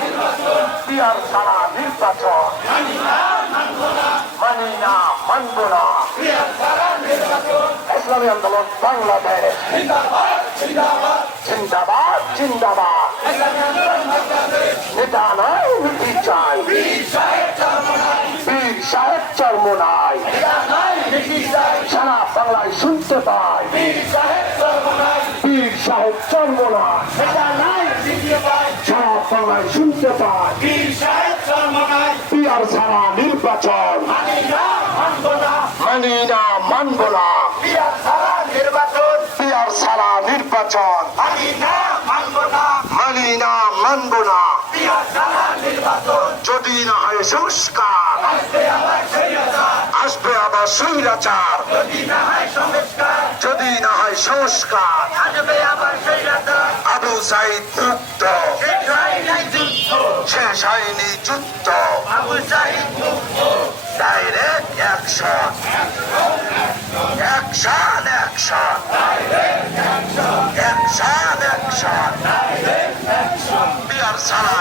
নির্বাচন পিয়ার ছাড়া নির্বাচন মানি না মানব না। ইসলামী আন্দোলন বাংলাদেশ জিন্দাবাদ জিন্দাবাদ। নেতা নয় নীতি চাই, বীর সাহেব চর্ম নাই। সারা বাংলায় শুনতে পাই বীর সাহেব চর্ম নাই। সারা বাংলায় শুনতে পাই পিয়ার ছাড়া নির্বাচন মানি না মানব না। পিয়ার ছাড়া নির্বাচন মানি না মানব না। যদি না হয় সংস্কার আসবে আবার স্বৈরাচার। যদি না হয় সংস্কার আবু সাইদ মুক্ত শেষ হয়নি যুদ্ধ। Direct action action action action action. পিয়ার ছাড়া